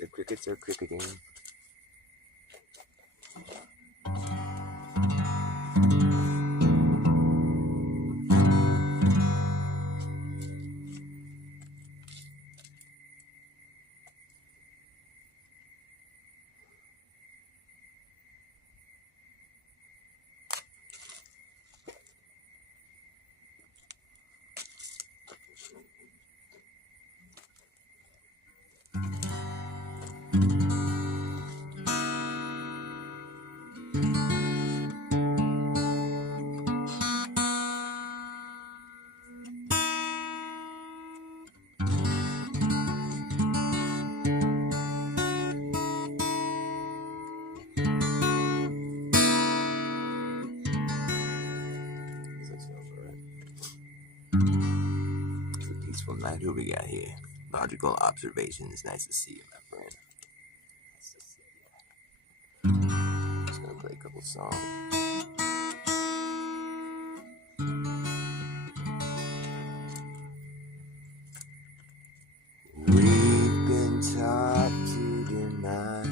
The crickets are cricketing. Peaceful night. Who we got here? Logical observations. Nice to see you, my friend. Nice to see you. Just gonna play a couple songs. We've been taught to deny.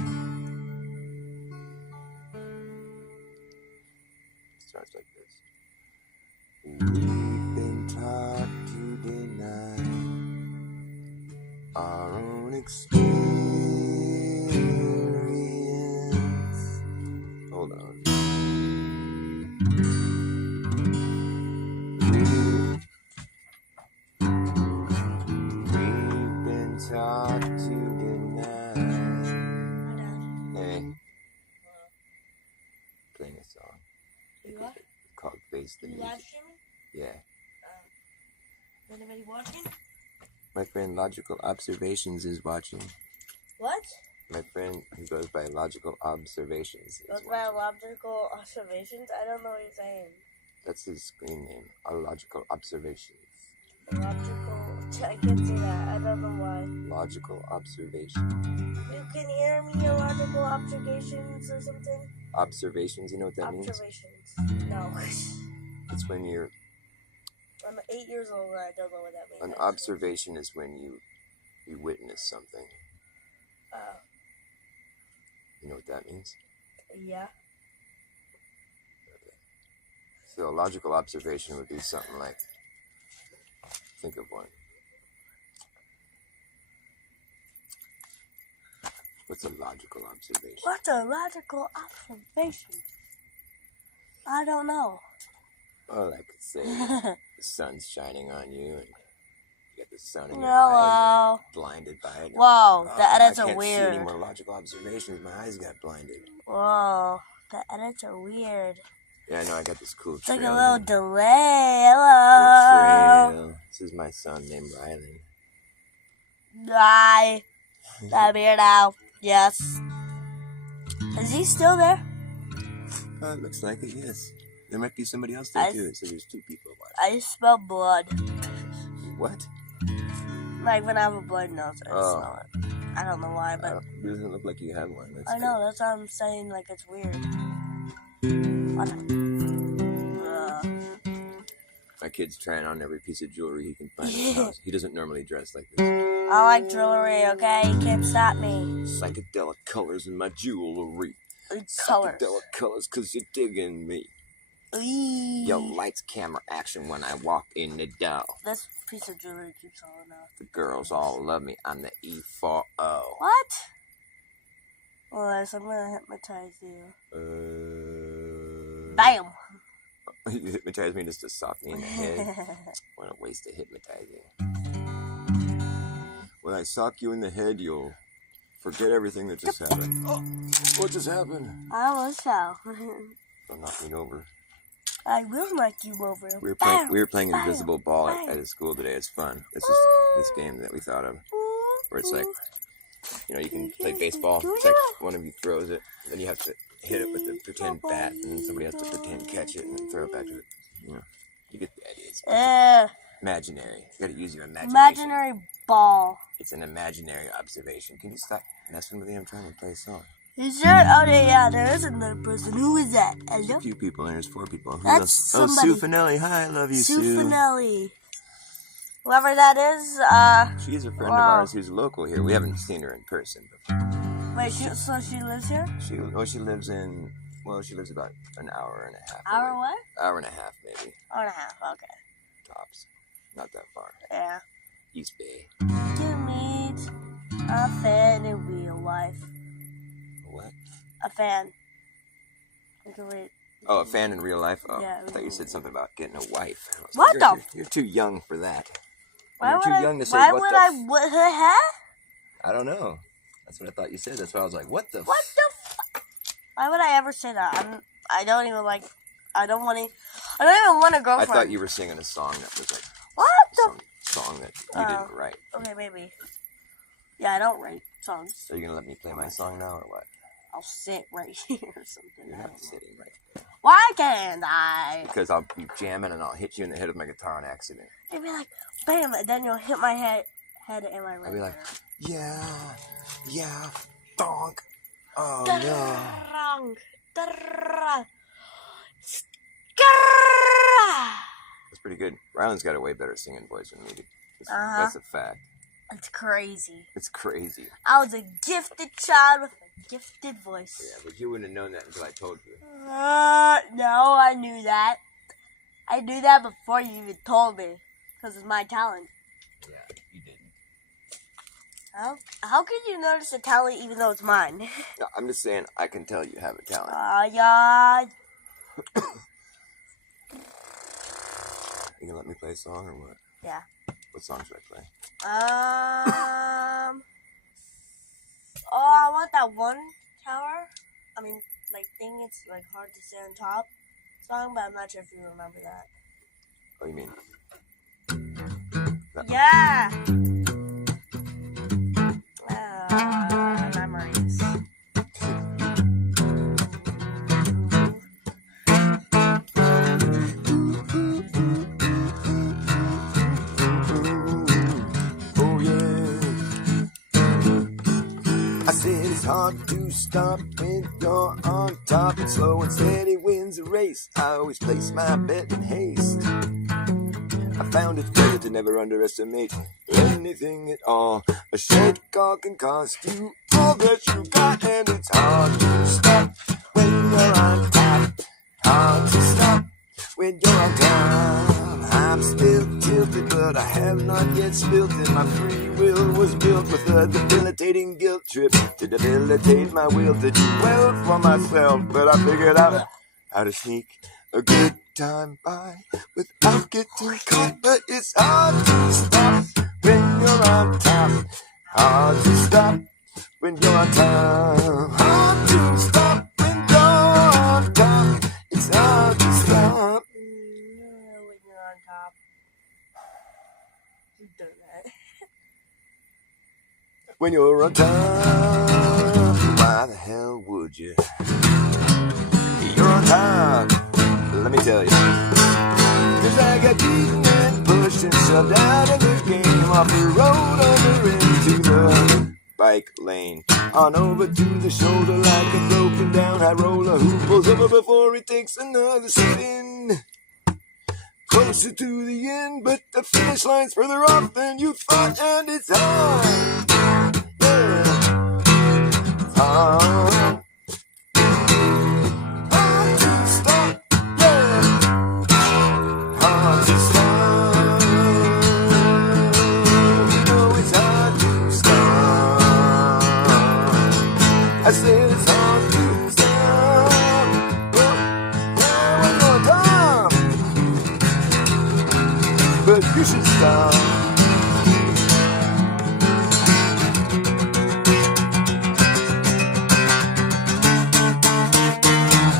Starts like this. We've been taught to deny our own experience. Hold on. We've been taught to deny. Hey. Playing a song. You are? Called Face the Music. Live streaming? Yeah. Is anybody watching? My friend Logical Observations is watching. What? My friend who goes by Logical Observations is Goes by watching. logical observations? I don't know what you're saying. That's his screen name. Logical Observations. Logical. I can't say that. I don't know why. Logical Observations. You can hear me, illogical observations or something? Observations, you know what that means? Observations. No. It's when you're... I'm 8 years old and I don't know what that means. An observation is when you witness something. You know what that means? Yeah. Okay. So a logical observation would be something like... Think of one. What's a logical observation? What's a logical observation? I don't know. Well, I could say the sun's shining on you and you get the sun in your eye Hello. and you're blinded by it. Whoa, the edits I are can't see weird. any more logical observations. My eyes got blinded. Whoa, the edits are weird. Yeah, I know. I got this cool It's trail. like a little delay. Cool Hello. trail. This is my son named Riley. Hi. I'm here now. Yes. Is he still there? It looks like it, yes. There might be somebody else there, too. So there's two people watching. I smell blood. What? Like when I have a blood nose, I Oh. smell it. I don't know why, but It doesn't look like you have one. That's I know, that's why I'm saying, like, it's weird. What? My kid's trying on every piece of jewelry he can find in his house. He doesn't normally dress like this. I like jewelry, okay? You can't stop me. Psychedelic colors in my jewelry. Colors. Psychedelic colors cause you're digging me. Eee. Yo, lights, camera, action when I walk in the door. This piece of jewelry keeps falling off. The girls all love me. I'm the E4O. What? Well, I'm gonna hypnotize you. Bam! You hypnotize me just to sock me in the head. What a waste of hypnotizing. When I sock you in the head, you'll forget everything that just happened. Oh, what just happened? I almost fell. Don't knock me over. I will knock you over. We were playing Invisible Ball at his school today. It's fun. This is this game that we thought of, where it's like, you know, you can play baseball. It's like one of you throws it, then you have to hit it with a pretend bat, and then somebody has to pretend catch it and then throw it back to it. You know, you get the idea. It's imaginary. You gotta use your imagination. Imaginary ball. It's an imaginary observation. Can you stop messing with me? I'm trying to play a song. You sure? Oh, yeah, there is another person. Who is that? There's Hello? a few people, and there's 4 people. Who That's else? Oh, somebody. Sue Finelli. Hi, I love you, Sue Sue. Finelli. Whoever that is, She's a friend of wow. ours who's local here. We haven't seen her in person before. Wait, so she lives here? She lives about an hour and a half. Hour away. what? Hour and a half, maybe. Hour and a half, okay. Tops. Not that far. Yeah. East Bay. To meet a fan in real life. What? A fan. Wait. Oh, a fan in real life? Oh, Yeah. I thought you said something about getting a wife. I was What like, you're too young for that. You're too young to say why what would the I what her hair? I don't know. That's what I thought you said. That's why I was like, what the What the fuck? Why would I ever say that? I don't even want a girlfriend. I thought you were singing a song that was like What some song that you didn't write. Okay, maybe. Yeah, I don't write songs. So you're gonna let me play my song now or what? I'll sit right here or something. You're not sitting right there. Why can't I? Because I'll be jamming and I'll hit you in the head with my guitar on accident. You'll be like, bam, and then you'll hit my head in my right. I'll be like, yeah, donk. Oh no. That's pretty good. Ryland's got a way better singing voice than me. That's a fact. It's crazy. It's crazy. I was a gifted child with a gifted voice. Yeah, but you wouldn't have known that until I told you. No, I knew that. I knew that before you even told me. Because it's my talent. Yeah, you didn't. How can you notice a talent even though it's mine? No, I'm just saying I can tell you have a talent. Yeah. You gonna let me play a song or what? Yeah. What song should I play? Oh, I want that one tower. I mean, thing. It's hard to stay on top song, but I'm not sure if you remember that. Oh, you mean? Yeah. Memories. I said it's hard to stop when you're on top, and slow and steady wins a race. I always place my bet in haste. I found it better to never underestimate anything at all. A short call can cost you all that you got, and it's hard to stop when you're on top. Hard to stop when you're on top. I'm still tilted, but I have not yet spilt it. My free will was built with a debilitating guilt trip to debilitate my will to do well for myself. But I figured out how to sneak a good time by without getting caught. But it's hard to stop when you're on top. Hard to stop when you're on top. Hard to stop when you're on top. It's hard to stop. When you're on top. You've done that. When you're on top, why the hell would you? You're on top, let me tell you. 'Cause I got beaten and pushed and shoved out of the game, off the road over into the bike lane, on over to the shoulder like a broken down high roller who pulls over before he takes another spin. Closer to the end, but the finish line's further off than you thought, and it's hard. Yeah. It's hard. Hard to stop. Yeah. Hard to stop. You know it's hard to stop. I said it's hard to stop. Yeah, when you're on top. But you should stop.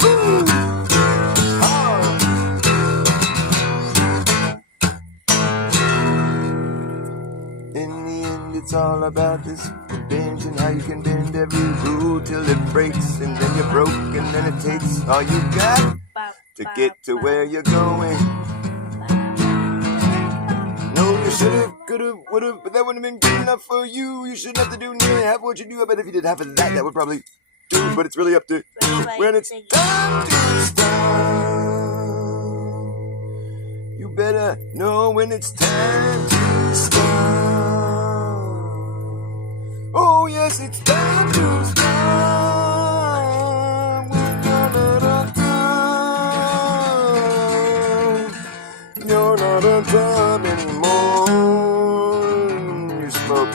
Ooh. Oh. In the end, it's all about this binge and how you can bend every rule till it breaks, and then you're broke, and then it takes all you got to get to where you're going. You should've, could've, would've, but that wouldn't have been good enough for you. You shouldn't have to do nearly half what you do. I bet if you did half of that, that would probably do. But it's really up to you when it's time to stop. You better know when it's time to start. Oh yes, it's time to start. We're gonna time. You're not on time anymore. You smoke.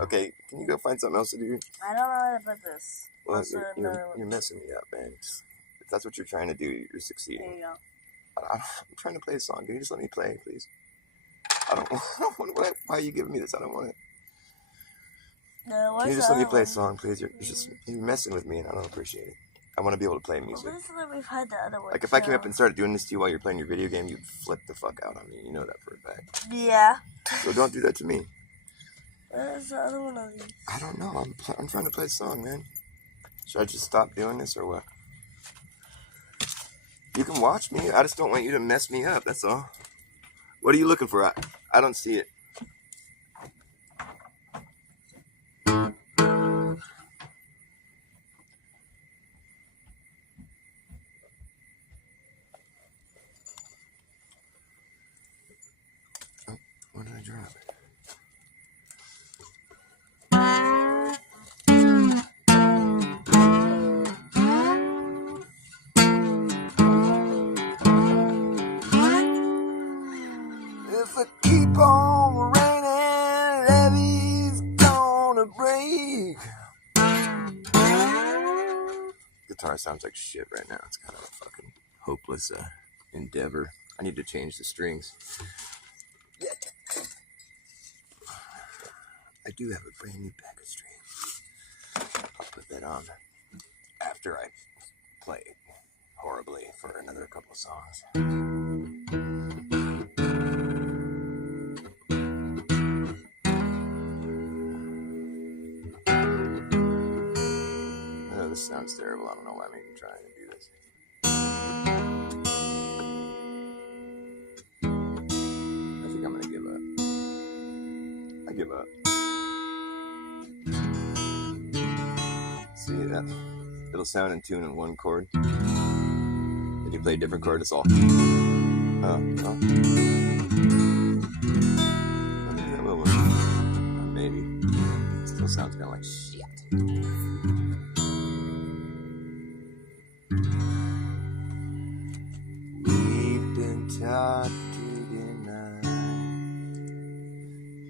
Okay, can you go find something else to do? I don't know how to put this. Well, you're messing me up, man. If that's what you're trying to do, you're succeeding. There you go. I'm trying to play a song. Can you just let me play, please? I don't want it. Why are you giving me this? I don't want it. No, can you just let me play a song, please? You're messing with me, and I don't appreciate it. I want to be able to play music. Well, this is like we've had the other one. Like if I came up and started doing this to you while you're playing your video game, you'd flip the fuck out on me. You know that for a fact. Yeah. So don't do that to me. Where's the other one of these? I don't know. I'm trying to play a song, man. Should I just stop doing this or what? You can watch me. I just don't want you to mess me up. That's all. What are you looking for? I don't see it. Oh, what did I drop? If I keep on raining, levee's gonna break. Guitar sounds like shit right now. It's kind of a fucking hopeless endeavor. I need to change the strings. I do have a brand new pack of strings. I'll put that on after I play horribly for another couple of songs. This sounds terrible. I don't know why I'm even trying to do this. I think I'm gonna give up. I give up. See that? It'll sound in tune in one chord. If you play a different chord, it's all. Maybe. It still sounds kind of like shit. We've been taught to deny.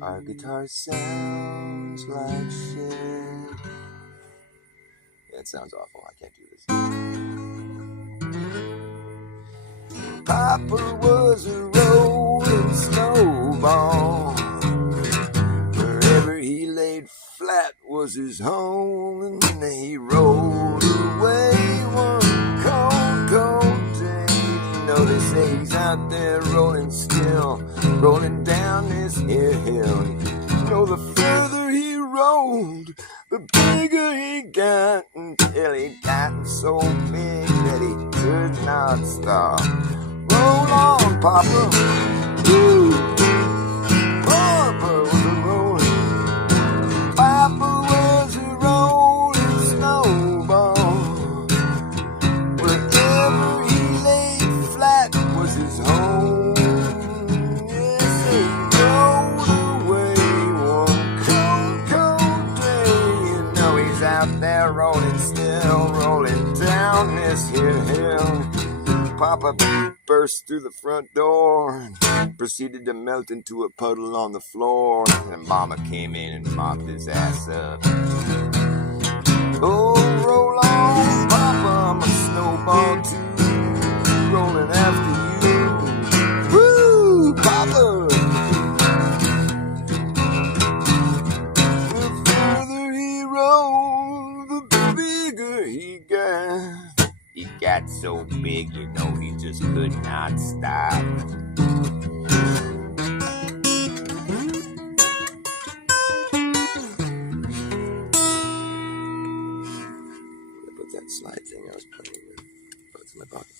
Our guitar sounds like shit. Yeah, it sounds awful. I can't do this. Papa was a rolling snowball. Wherever he laid flat was his home, and he rolled away one cold day. You know they say he's out there rolling still, rolling down this here hill. You know the further he rolled, the bigger he got, until he got so big that he could not stop. Roll on, Papa. Woo! Papa was a rolling. Papa was a rolling snowball. Wherever he laid flat was his home. Yes, he rolled away one cold day. You know he's out there rolling still, rolling down this here hill. Papa burst through the front door and proceeded to melt into a puddle on the floor. And Mama came in and mopped his ass up. Oh, roll on, Papa, I'm a snowball too, rolling after you. Woo, Papa! The further he rolled, the bigger he got. He got so big, you know, he just could not stop. I put that slide thing I was playing with. Oh, it's in my pocket.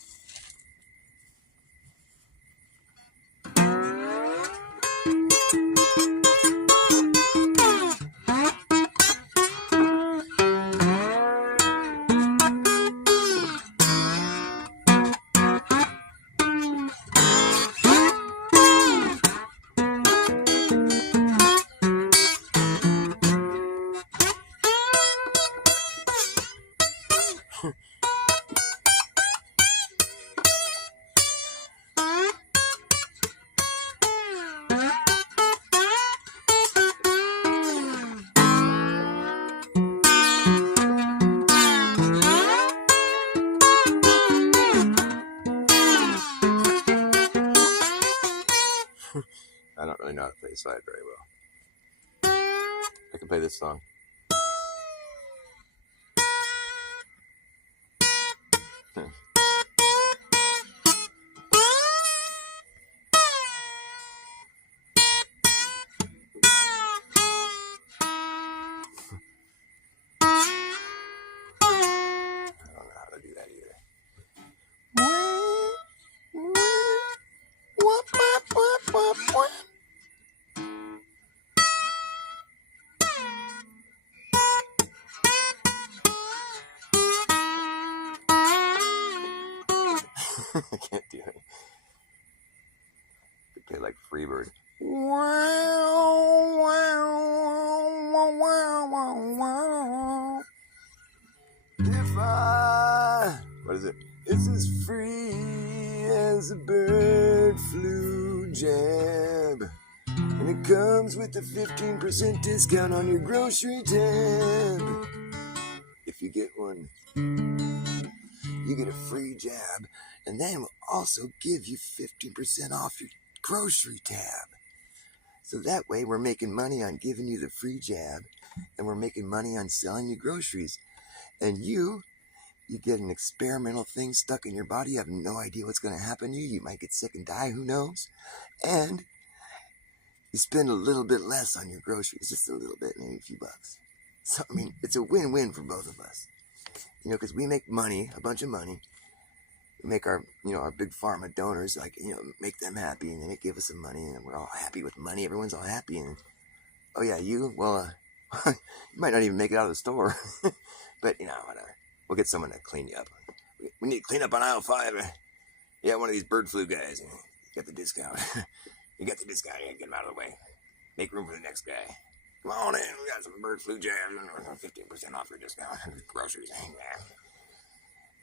how to play the slide very well. I can play this song. I can't do it. I play like Freebird. What is it? It's as free as a bird flu jab. And it comes with a 15% discount on your grocery tab. If you get one, you get a free jab. And then we'll also give you 15% off your grocery tab. So that way we're making money on giving you the free jab, and we're making money on selling you groceries. And you get an experimental thing stuck in your body. You have no idea what's going to happen to you. You might get sick and die, who knows? And you spend a little bit less on your groceries, just a little bit, maybe a few bucks. So, I mean, it's a win-win for both of us. You know, because we make money, a bunch of money. We make our, our big pharma donors, like, make them happy, and they give us some money, and we're all happy with money. Everyone's all happy, and, oh yeah, you might not even make it out of the store. But, whatever. We'll get someone to clean you up. We need to clean up on aisle 5. Yeah, one of these bird flu guys. You get the discount. You get the discount. You get him out of the way. Make room for the next guy. Come on in. We got some bird flu jabs. 15% off your discount. Groceries.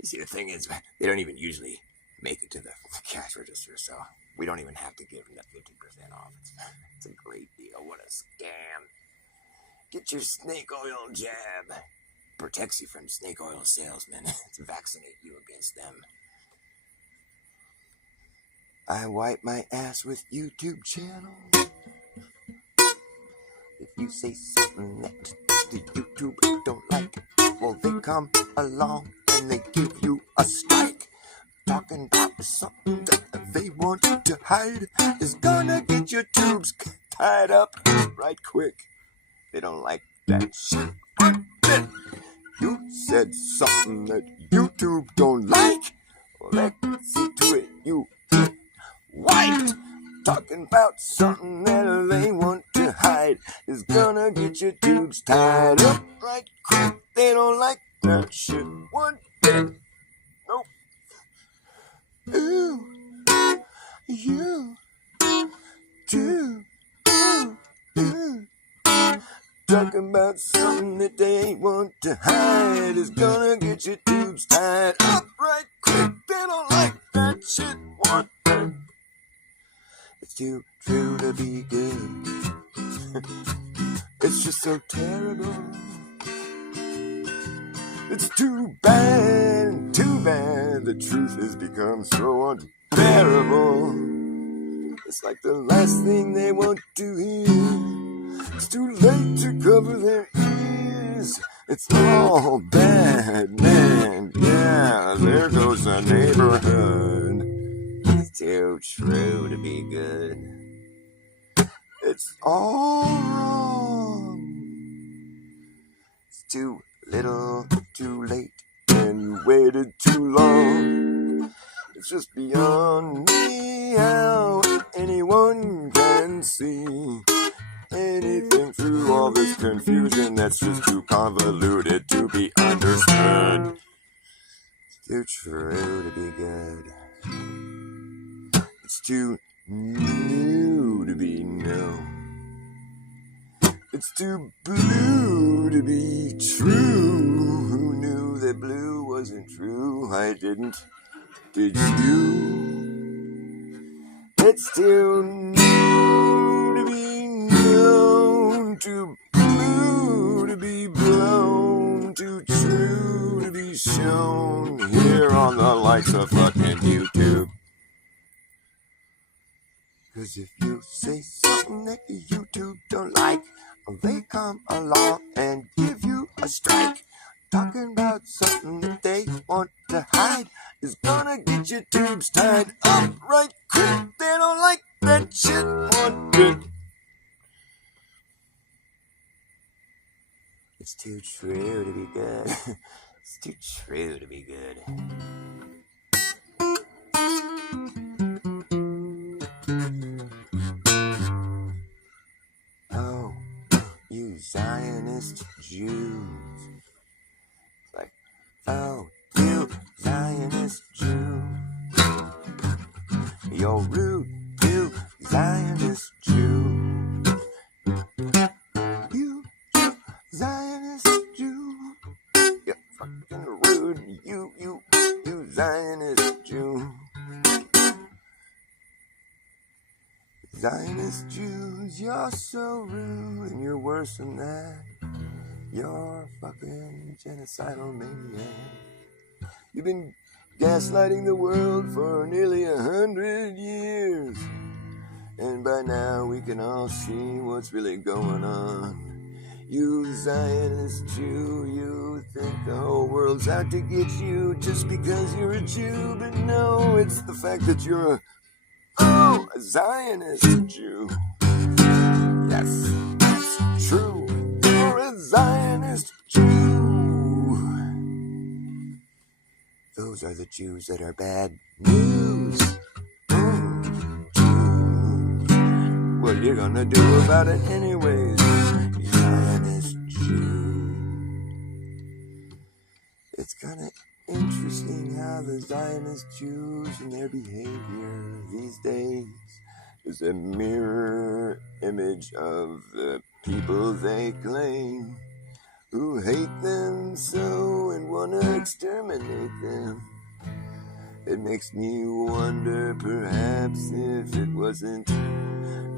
You see, the thing is, they don't even usually make it to the cash register, so we don't even have to give them that 15% off. It's a great deal. What a scam. Get your snake oil jab. Protects you from snake oil salesmen. To vaccinate you against them. I wipe my ass with YouTube channels. If you say something that the YouTube don't like, well, they come along and they give you a strike. Talking about something that they want to hide is gonna get your tubes tied up right quick. They don't like that shit. You said something that YouTube don't like. Well, let's see to it you get wiped. Talking about something that they want to hide is gonna get your tubes tied up right quick. They don't like that shit one bit. Nope. Ooh, you too. Ooh. Talking about something that they want to hide is gonna get your tubes tied up right quick. They don't like that shit one bit. It's too true to be good. It's just so terrible. It's too bad, the truth has become so unbearable. It's like the last thing they want to hear. It's too late to cover their ears. It's all bad, man. Yeah, there goes the neighborhood. It's too true to be good. It's all wrong. It's too little, too late, and you waited too long. It's just beyond me how anyone can see anything through all this confusion that's just too convoluted to be understood. It's too true to be good. It's too new to be no. It's too blue to be true. Who knew that blue wasn't true? I didn't. Did you? It's too new to be known. Too blue to be blown. Too true to be shown here on the likes of fucking YouTube. 'Cause if you say something that the YouTube don't like, they come along and give you a strike. Talking about something that they want to hide is gonna get your tubes tied up right quick. They don't like that shit one bit. It's too true to be good. It's too true to be good. Oh, you Zionist Jews. It's like, oh, you Zionist Jew. You're rude, you Zionist Jew. You Zionist Jew. You're fucking rude, you Zionist Jew. Zionist Jews, you're so rude, and you're worse than that. You're a fucking genocidal maniac. You've been gaslighting the world for nearly 100 years. And by now we can all see what's really going on. You Zionist Jew, you think the whole world's out to get you just because you're a Jew. But no, it's the fact that you're a Zionist Jew. Yes, that's true. You're a Zionist Jew. Those are the Jews that are bad news. What you gonna do about it anyways, Zionist Jew? It's kinda interesting how the Zionist Jews and their behavior these days is a mirror image of the people they claim, who hate them so and wanna exterminate them. It makes me wonder, perhaps, if it wasn't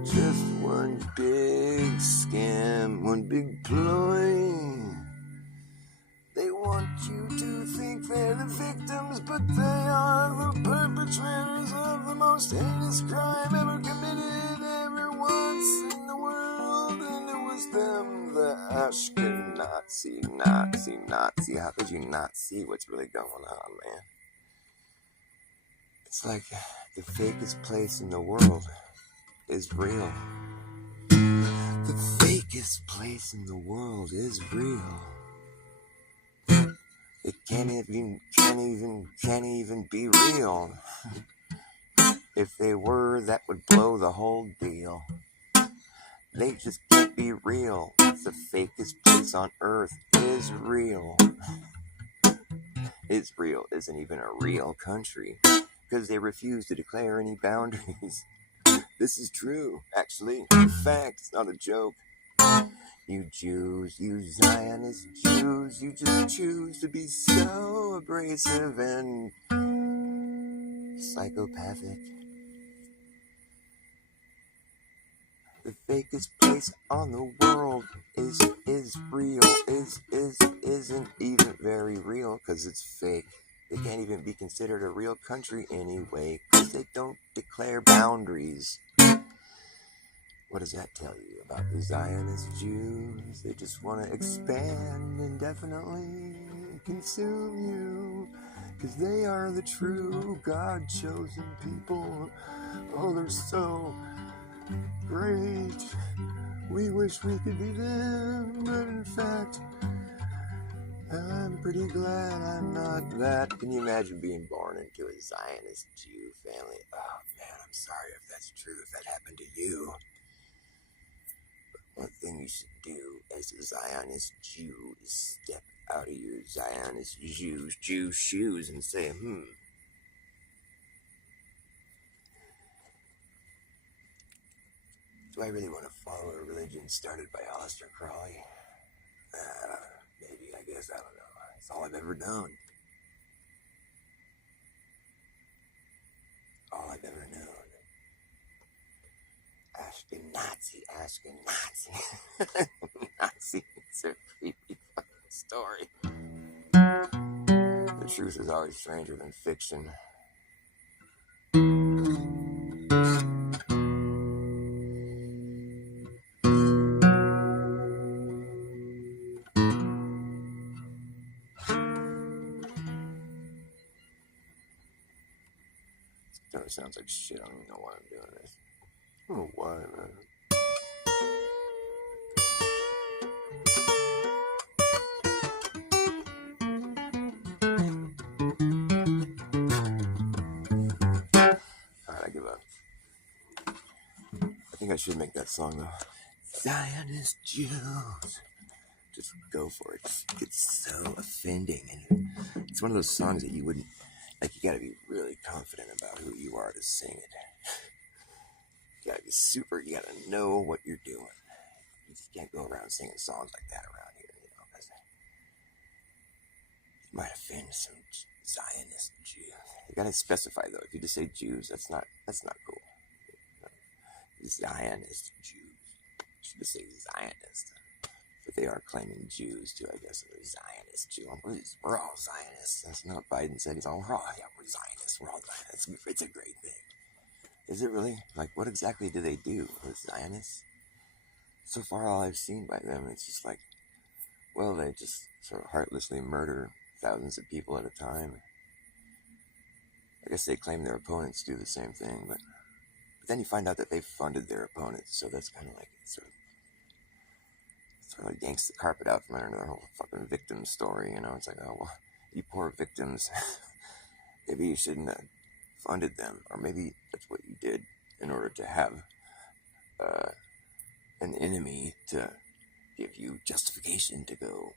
just one big scam, one big ploy. They want you to think they're the victims, but they are the perpetrators of the most heinous crime ever committed ever once in the world. And it was them, the Nazi. How could you not see what's really going on, man? It's like the fakest place in the world is real. The fakest place in the world is real. It can't even be real. If they were, that would blow the whole deal. They just can't be real. The fakest place on earth is real. Israel isn't even a real country because they refuse to declare any boundaries. This is true, actually. In fact, it's not a joke. You Jews, you Zionist Jews, you just choose to be so abrasive and psychopathic. The fakest place on the world is real, isn't even very real because it's fake. They can't even be considered a real country anyway because they don't declare boundaries. What does that tell you about the Zionist Jews? They just want to expand indefinitely and consume you because they are the true God-chosen people. Oh, they're so great. We wish we could be them, but in fact, I'm pretty glad I'm not that. Can you imagine being born into a Zionist Jew family? Oh man, I'm sorry if that's true, if that happened to you. One thing you should do as a Zionist Jew is step out of your Zionist Jew shoes and say, do I really want to follow a religion started by Aleister Crowley? Maybe, I guess, I don't know. It's all I've ever known. All I've ever known. Ashkenazi. Nazi. It's a creepy fucking story. The truth is always stranger than fiction. it sounds like shit. I don't even know why I'm doing this. I don't know why, man. Alright, I give up. I think I should make that song though. Zionist Jews. Just go for it. It's so offending. And it's one of those songs that you wouldn't, like, you gotta be really confident about who you are to sing it. You gotta be you gotta know what you're doing. You just can't go around singing songs like that around here, because you might offend some Zionist Jews. You gotta specify though. If you just say Jews, that's not cool. Zionist Jews. You should just say Zionist. But they are claiming Jews too, I guess. They're Zionist Jew. We're all Zionists. That's not what Biden said. He's all, we're Zionists. We're all Zionists. It's a great thing. Is it really? Like, what exactly do they do with Zionists? So far, all I've seen by them, it's just like, well, they just sort of heartlessly murder thousands of people at a time. I guess they claim their opponents do the same thing, but then you find out that they funded their opponents, so that's kind of like sort of yanks the carpet out from under their whole fucking victim story, It's like, oh, well, you poor victims, maybe you shouldn't have funded them, or maybe that's what you did in order to have an enemy to give you justification to go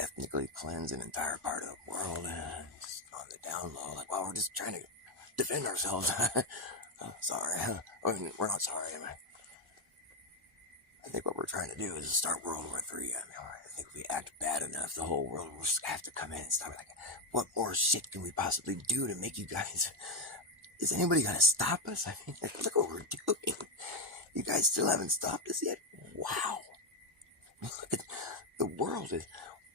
ethnically cleanse an entire part of the world, and just on the down low, like, well, we're just trying to defend ourselves. Oh, sorry. We're not sorry. I think what we're trying to do is start World War III. I think if we act bad enough, the whole world will just have to come in and stop. Like, what more shit can we possibly do to make you guys? Is anybody gonna stop us? I mean, look what we're doing. You guys still haven't stopped us yet. Wow. Look at the world.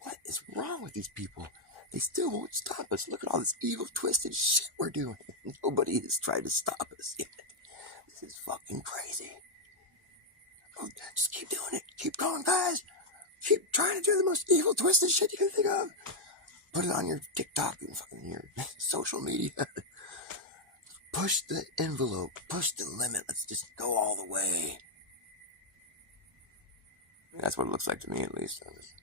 What is wrong with these people? They still won't stop us. Look at all this evil, twisted shit we're doing. Nobody has tried to stop us yet. This is fucking crazy. Oh, just keep doing it. Keep going, guys. Keep trying to do the most evil, twisted shit you can think of. Put it on your TikTok and fucking your social media. Push the envelope. Push the limit. Let's just go all the way. That's what it looks like to me, at least. I'm just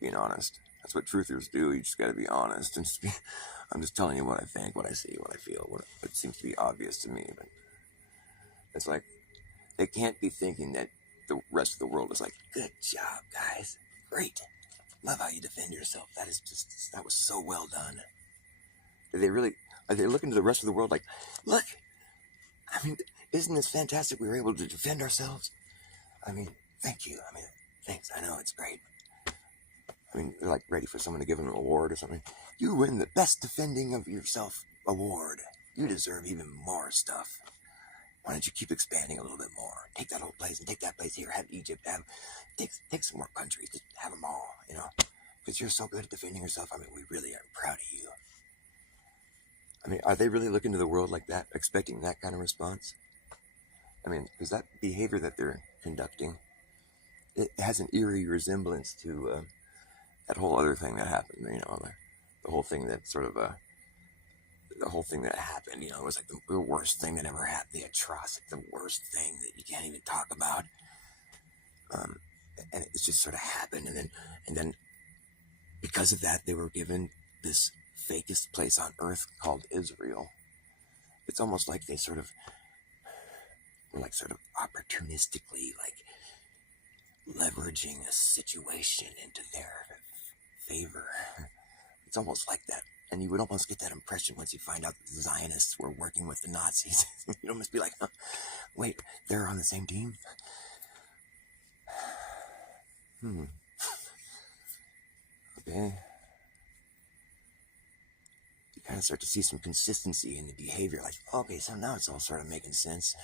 being honest. That's what truthers do. You just got to be honest and I'm just telling you what I think, what I see, what I feel, what seems to be obvious to me. But it's like they can't be thinking that the rest of the world is like, good job, guys, great, love how you defend yourself. That was so well done. Are they looking to the rest of the world like, look, I mean, isn't this fantastic? We were able to defend ourselves. I mean, thank you. I mean, thanks. I know it's great. I mean, they're like ready for someone to give them an award or something. You win the best defending of yourself award. You deserve even more stuff. Why don't you keep expanding a little bit more? Take that whole place and take that place here. Have Egypt. Take some more countries. Just have them all, Because you're so good at defending yourself. I mean, we really are proud of you. I mean, are they really looking to the world like that, expecting that kind of response? I mean, because that behavior that they're conducting, it has an eerie resemblance to that whole other thing that happened, the whole thing that sort of, the whole thing that happened, it was like the worst thing that ever happened, the atrocity, the worst thing that you can't even talk about. And it just sort of happened, and then because of that, they were given this fakest place on earth called Israel. It's almost like they sort of opportunistically, leveraging a situation into their favor. It's almost like that. And you would almost get that impression once you find out that the Zionists were working with the Nazis. You'd almost be like, huh, wait, they're on the same team? Okay. You kind of start to see some consistency in the behavior. Like, okay, so now it's all sort of making sense.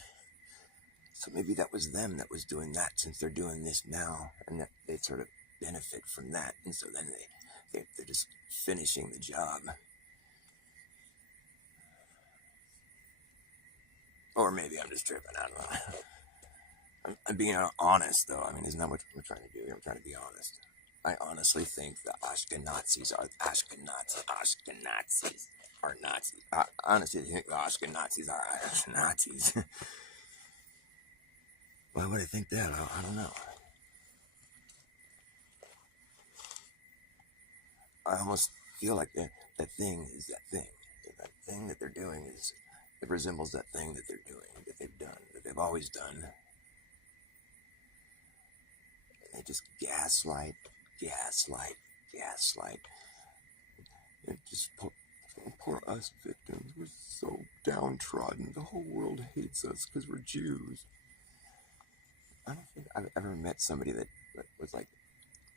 So maybe that was them that was doing that, since they're doing this now, and that they sort of benefit from that, and so then they're just finishing the job. Or maybe I'm just tripping, I don't know. I'm being honest, though. I mean, isn't that what we're trying to do? I'm trying to be honest. I honestly think the Ashkenazis are Ashkenazis. are Nazis. Honestly, you think the Ashkenazis are Irish Nazis? Why would I think that? I don't know. I almost feel like that thing is that thing. That thing that they're doing it resembles that thing that they're doing, that they've done, that they've always done. They just gaslight. And just poor us victims. We're so downtrodden. The whole world hates us because we're Jews. I don't think I've ever met somebody that was like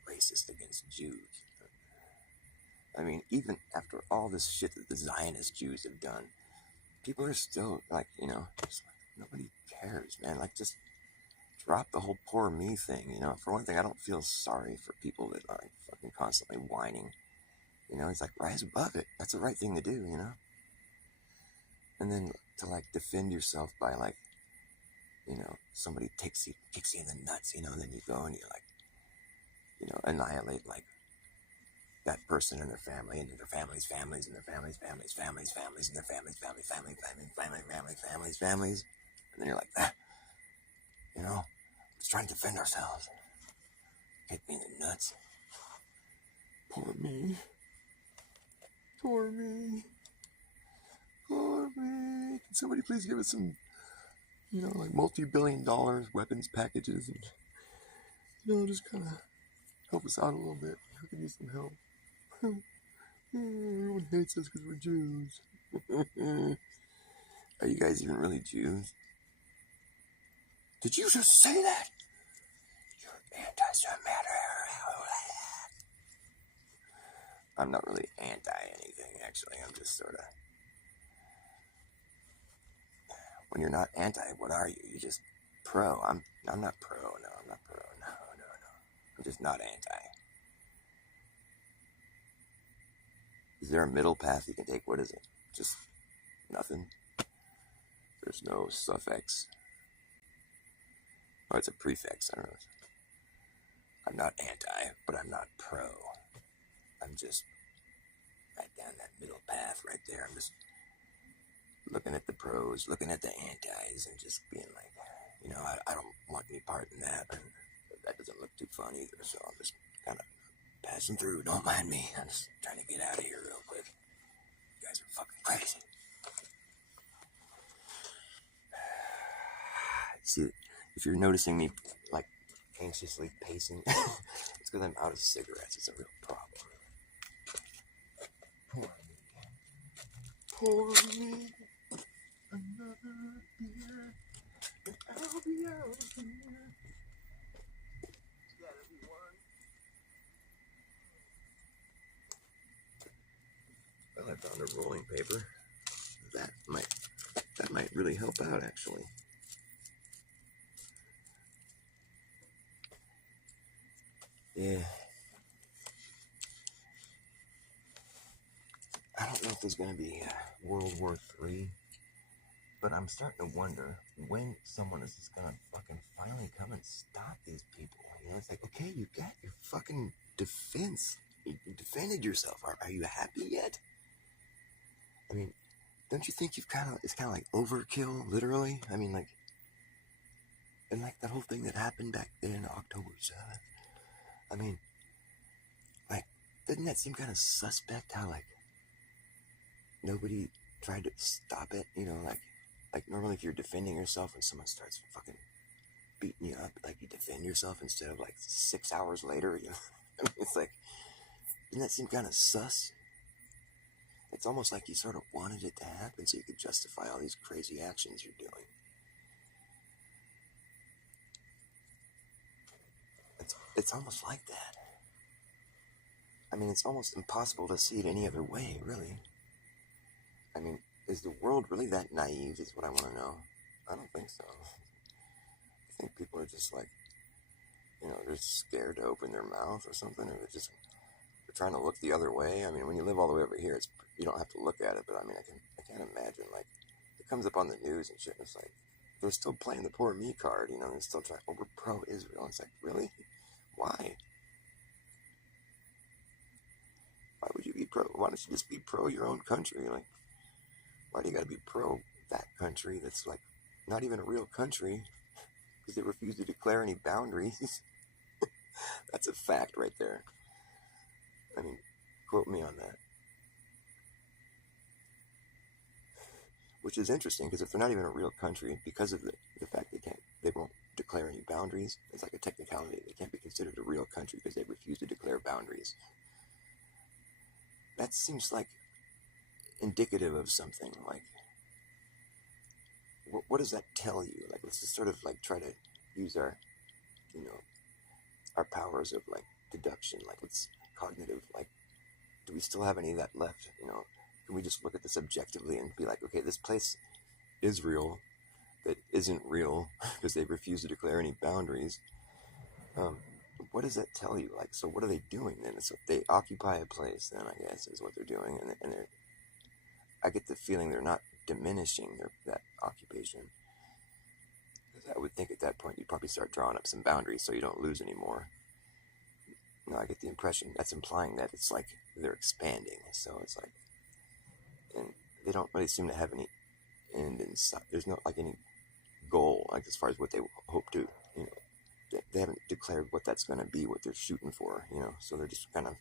racist against Jews. I mean, even after all this shit that the Zionist Jews have done, people are still like, just, nobody cares, man. Like, just drop the whole poor me thing, For one thing, I don't feel sorry for people that are fucking constantly whining. It's like, rise above it. That's the right thing to do, And then to like defend yourself by like, somebody kicks you in the nuts, and then you go and you like, annihilate like that person and their family and their families and their families and their families. And then you're like, just trying to defend ourselves. Hit me in the nuts. Poor me. Can somebody please give us some, like multi-billion-dollar weapons packages and, just kind of help us out a little bit. We could use some help. Everyone hates us because we're Jews. Are you guys even really Jews? Did you just say that? You're anti-Semitic. I'm not really anti-anything, actually. I'm just sort of... When you're not anti, what are you? You're just pro. I'm not pro. No, I'm not pro. No. I'm just not anti. Is there a middle path you can take? What is it? Just nothing? There's no suffix. Oh, it's a prefix. I don't know. I'm not anti, but I'm not pro. I'm just right down that middle path right there. I'm just looking at the pros, looking at the antis, and just being like, I don't want any part in that. And that doesn't look too fun either, so I'm just kind of passing through. Don't mind me. I'm just trying to get out of here real quick. You guys are fucking crazy. See, if you're noticing me, like, anxiously pacing, it's because I'm out of cigarettes. It's a real problem. Pour me another beer, and I'll be out of here. Gotta be one. Well, I found a rolling paper. That might really help out, actually. Yeah. I don't know if there's going to be World War III, but I'm starting to wonder when someone is just going to fucking finally come and stop these people. It's like, okay, you got your fucking defense. You defended yourself. Are you happy yet? I mean, don't you think it's kind of like overkill, literally? I mean, like, and like that whole thing that happened back then, October 7th. I mean, like, doesn't that seem kind of suspect how, like, nobody tried to stop it, like normally if you're defending yourself and someone starts fucking beating you up, like you defend yourself instead of like 6 hours later, I mean, it's like, doesn't that seem kind of sus? It's almost like you sort of wanted it to happen so you could justify all these crazy actions you're doing. It's almost like that. I mean, it's almost impossible to see it any other way, really. I mean, is the world really that naive is what I want to know. I don't think so. I think people are just like, they're scared to open their mouth or something, or they're trying to look the other way. I mean, when you live all the way over here, you don't have to look at it, but I mean, I can't imagine, like, it comes up on the news and shit, and it's like, they're still playing the poor me card, they're still trying, we're pro-Israel. It's like, really? Why? Why would you be pro? Why don't you just be pro your own country? Like, Why do you got to be pro that country that's like not even a real country because they refuse to declare any boundaries? That's a fact right there. I mean, quote me on that. Which is interesting because if they're not even a real country, because of the fact they won't declare any boundaries, it's like a technicality. They can't be considered a real country because they refuse to declare boundaries. That seems like indicative of something. Like, what does that tell you? Like, let's just sort of like try to use our, our powers of like deduction. Like, it's cognitive. Like, do we still have any of that left? Can we just look at this objectively and be like, okay, this place is real, that isn't real because they refuse to declare any boundaries. What does that tell you? Like, so what are they doing then? So they occupy a place, then I guess is what they're doing, and I get the feeling they're not diminishing that occupation. Because I would think at that point you'd probably start drawing up some boundaries so you don't lose anymore. No, I get the impression that's implying that it's like they're expanding. So it's like, and they don't really seem to have any end in sight. There's not like any goal, like as far as what they hope to, they haven't declared what that's going to be, what they're shooting for, so they're just kind of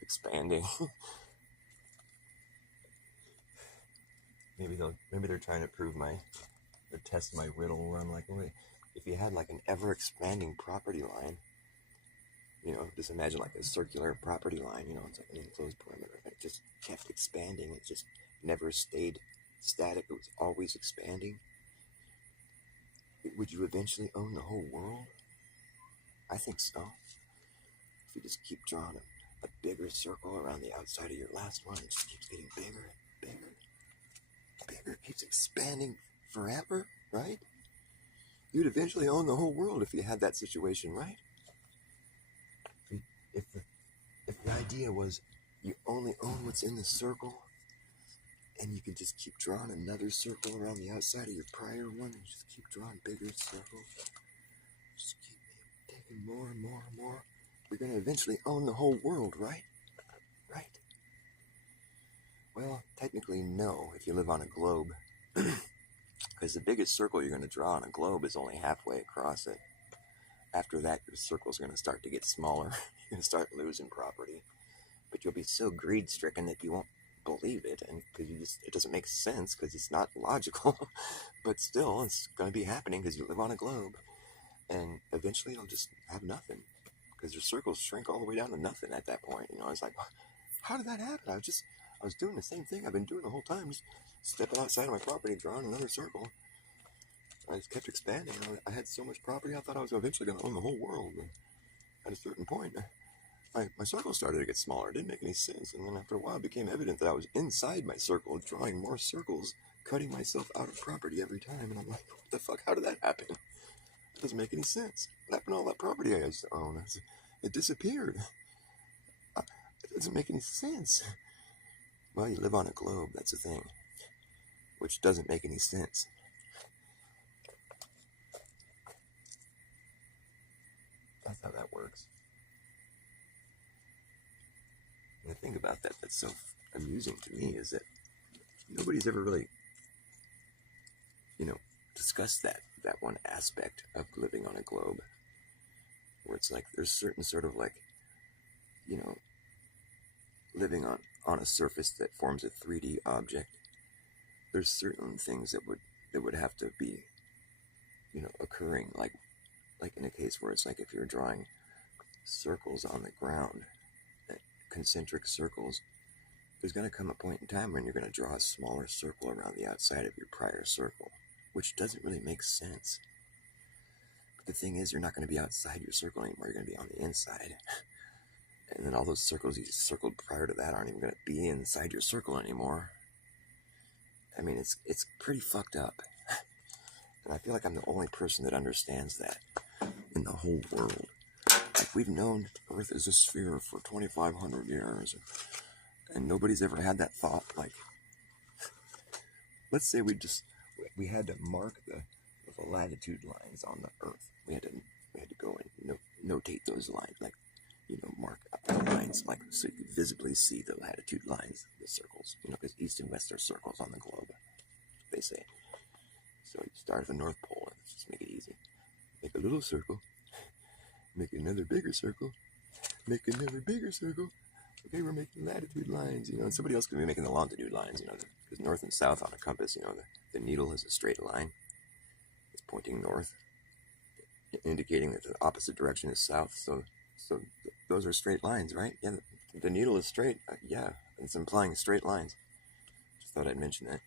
expanding. Maybe they're trying to prove or test my riddle where I'm like, wait, if you had like an ever expanding property line, just imagine like a circular property line, it's like an enclosed perimeter. It just kept expanding. It just never stayed static. It was always expanding. Would you eventually own the whole world? I think so. If you just keep drawing a bigger circle around the outside of your last one, it just keeps getting bigger, bigger, bigger. It keeps expanding forever, right? You'd eventually own the whole world if you had that situation, right? If the idea was you only own what's in the circle, and you can just keep drawing another circle around the outside of your prior one, and just keep drawing bigger circles, just keep taking more and more and more, you're going to eventually own the whole world, right? Right? Well, technically no, if you live on a globe, because the biggest circle you're going to draw on a globe is only halfway across it. After that, your circle's going to start to get smaller. You're going to start losing property. But you'll be so greed-stricken that you won't believe it, and because it doesn't make sense, because it's not logical. But still, it's going to be happening because you live on a globe. And eventually you'll just have nothing, because your circles shrink all the way down to nothing at that point. It's like, how did that happen? I was doing the same thing I've been doing the whole time, just stepping outside of my property, drawing another circle. I just kept expanding. I had so much property, I thought I was eventually going to own the whole world. And at a certain point, my circle started to get smaller. It didn't make any sense. And then after a while, it became evident that I was inside my circle, drawing more circles, cutting myself out of property every time. And I'm like, what the fuck? How did that happen? It doesn't make any sense. What happened to all that property I used to own? It disappeared. It doesn't make any sense. Well, you live on a globe, that's the thing, which doesn't make any sense. That's how that works. And the thing about that's so amusing to me is that nobody's ever really, discussed that one aspect of living on a globe, where it's like there's certain sort of like, living on a surface that forms a 3D object. There's certain things that would have to be, occurring, like in a case where it's like if you're drawing circles on the ground, concentric circles, there's going to come a point in time when you're going to draw a smaller circle around the outside of your prior circle, which doesn't really make sense. But the thing is, you're not going to be outside your circle anymore. You're going to be on the inside. And then all those circles you circled prior to that aren't even going to be inside your circle anymore. I mean, it's pretty fucked up. And I feel like I'm the only person that understands that in the whole world. Like, we've known Earth is a sphere for 2,500 years, and nobody's ever had that thought. Like, let's say we had to mark the latitude lines on the Earth. We had to go and notate those lines, like, mark a line lines, like so you can visibly see the latitude lines, the circles, because east and west are circles on the globe, they say. So you start at the North Pole and just make it easy. Make a little circle, make another bigger circle, make another bigger circle. Okay, we're making latitude lines, and somebody else could be making the longitude lines, because north and south on a compass, the needle is a straight line. It's pointing north, indicating that the opposite direction is south. So those are straight lines, right? Yeah, the needle is straight. Yeah, it's implying straight lines. Just thought I'd mention that.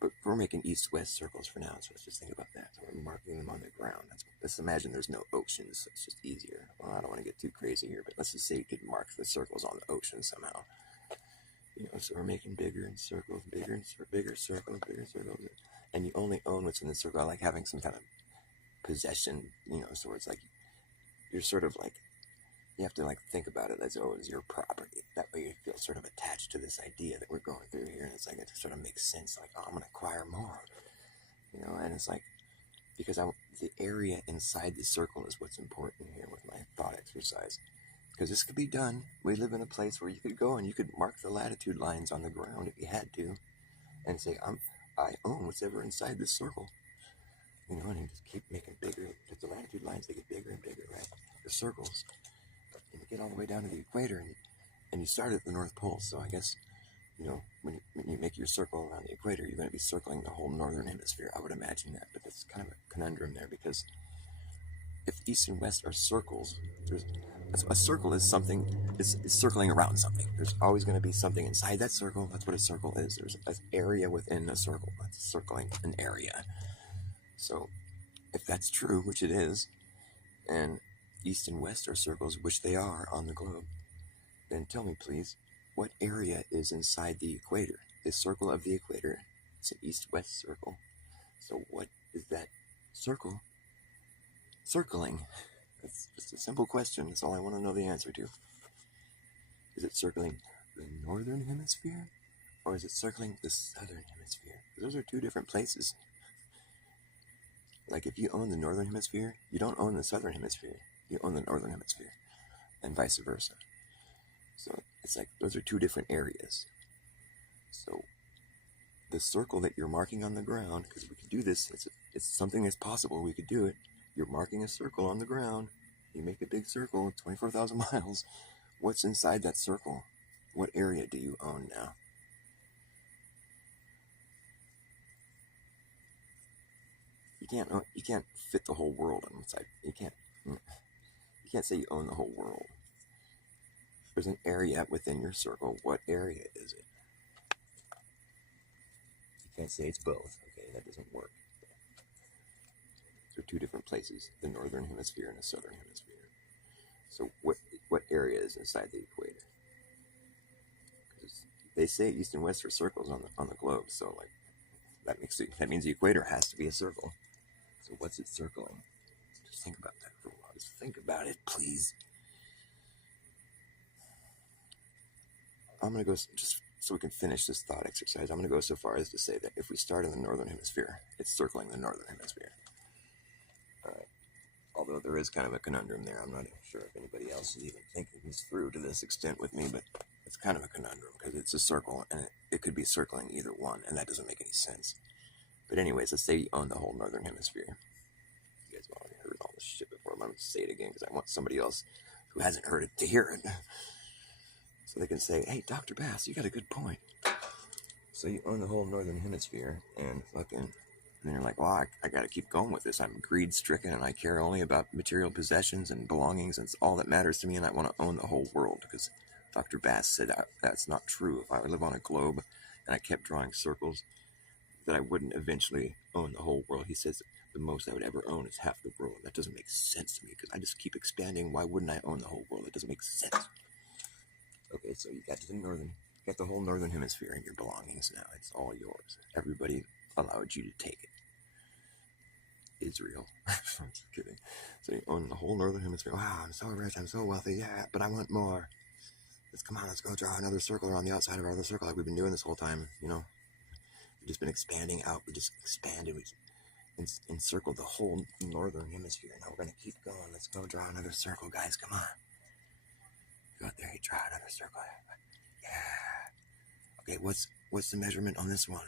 But we're making east-west circles for now, so let's just think about that. So we're marking them on the ground. Let's imagine there's no oceans, so it's just easier. Well, I don't want to get too crazy here, but let's just say you could mark the circles on the ocean somehow. So we're making bigger and circles, bigger circles, and you only own what's in the circle. I like having some kind of possession, so it's like you're sort of like, you have to like think about it as though it's your property. That way you feel sort of attached to this idea that we're going through here, and it's like, it sort of makes sense, like, oh, I'm going to acquire more, and it's like, because the area inside the circle is what's important here with my thought exercise, because this could be done. We live in a place where you could go and you could mark the latitude lines on the ground if you had to, and say, I own what's ever inside this circle, and you just keep making bigger, because the latitude lines, they get bigger and bigger, right? The circles, and you get all the way down to the equator, and you start at the North Pole. So I guess, when you make your circle around the equator, you're going to be circling the whole northern hemisphere. I would imagine that, but it's kind of a conundrum there, because if east and west are circles, a circle is something, it's circling around something. There's always going to be something inside that circle. That's what a circle is. There's an area within a circle that's circling an area. So if that's true, which it is, and east and west are circles, which they are on the globe, then tell me, please, what area is inside the equator? The circle of the equator, it's an east-west circle. So what is that circle circling? That's just a simple question. That's all I want to know the answer to. Is it circling the northern hemisphere, or is it circling the southern hemisphere? Those are two different places. Like, if you own the northern hemisphere, you don't own the southern hemisphere. You own the northern hemisphere, and vice versa. So it's like, those are two different areas. So the circle that you're marking on the ground, because we could do this, it's something that's possible, we could do it. You're marking a circle on the ground, you make a big circle, 24,000 miles. What's inside that circle? What area do you own now? You can't fit the whole world on one side. You can't say you own the whole world. There's an area within your circle. What area is it? You can't say it's both. Okay, that doesn't work. They're two different places, the northern hemisphere and the southern hemisphere. So what area is inside the equator? Because they say east and west are circles on the globe, so like that means the equator has to be a circle. So what's it circling? Just think about that for a while. Just think about it, please. I'm going to go, just so we can finish this thought exercise, I'm going to go so far as to say that if we start in the northern hemisphere, it's circling the northern hemisphere. All right. Although there is kind of a conundrum there. I'm not sure if anybody else is even thinking this through to this extent with me, but it's kind of a conundrum because it's a circle, and it could be circling either one, and that doesn't make any sense. But anyways, let's say you own the whole northern hemisphere. You guys have already heard all this shit before. I'm going to say it again because I want somebody else who hasn't heard it to hear it. So they can say, hey, Dr. Bass, you got a good point. So you own the whole northern hemisphere, and you're like, well, I got to keep going with this. I'm greed-stricken, and I care only about material possessions and belongings, and it's all that matters to me, and I want to own the whole world, because Dr. Bass said that's not true. If I live on a globe and I kept drawing circles, that I wouldn't eventually own the whole world. He says the most I would ever own is half the world. That doesn't make sense to me, because I just keep expanding. Why wouldn't I own the whole world? It doesn't make sense. Okay, so you got the whole northern hemisphere and your belongings now. It's all yours. Everybody allowed you to take it. Israel. I'm just kidding. So you own the whole northern hemisphere. Wow, I'm so rich, I'm so wealthy. Yeah, but I want more. Let's go draw another circle around the outside of our other circle like we've been doing this whole time. We've just been expanding out. We just expanded. We encircled the whole northern hemisphere. Now we're going to keep going. Let's go draw another circle, guys. Come on. Go out there, you try. circle. Yeah. Okay, what's the measurement on this one?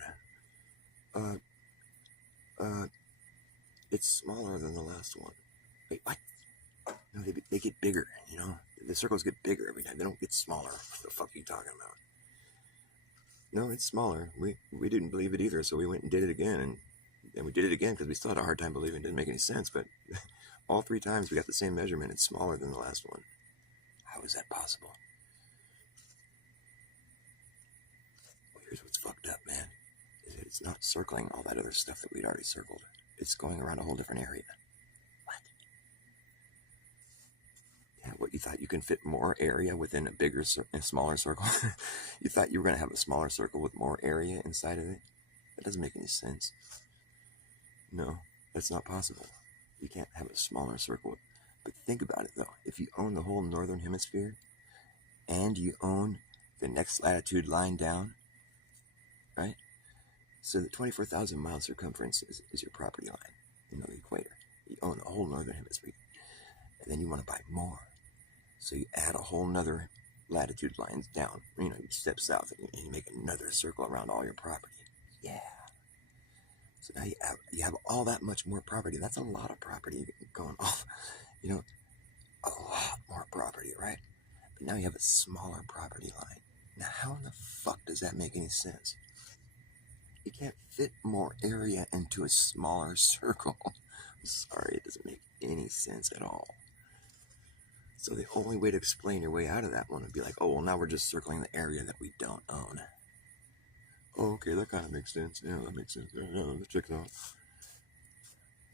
It's smaller than the last one. Wait, what? No, they get bigger, you know? The circles get bigger every time. They don't get smaller. What the fuck are you talking about? No, it's smaller. We didn't believe it either, so we went and did it again. And we did it again because we still had a hard time believing it. Didn't make any sense, but all 3 times we got the same measurement. It's smaller than the last one. How is that possible? Well, here's what's fucked up, man. Is that it's not circling all that other stuff that we'd already circled. It's going around a whole different area. What? Yeah, what, you thought you can fit more area within a smaller circle? You thought you were going to have a smaller circle with more area inside of it? That doesn't make any sense. No, that's not possible. You can't have a smaller circle. But think about it, though. If you own the whole northern hemisphere, and you own the next latitude line down, right? So the 24,000 mile circumference is your property line, you know, the equator. You own the whole northern hemisphere. And then you want to buy more. So you add a whole nother latitude lines down, you know, you step south and you make another circle around all your property. Yeah. So now you have all that much more property. That's a lot of property going off, you know, a lot more property, right? But now you have a smaller property line. Now how in the fuck does that make any sense? You can't fit more area into a smaller circle. I'm sorry, it doesn't make any sense at all. So the only way to explain your way out of that one would be like, oh, well, now we're just circling the area that we don't own. Oh, okay, that kind of makes sense. Yeah, that makes sense. Yeah, let's check it out.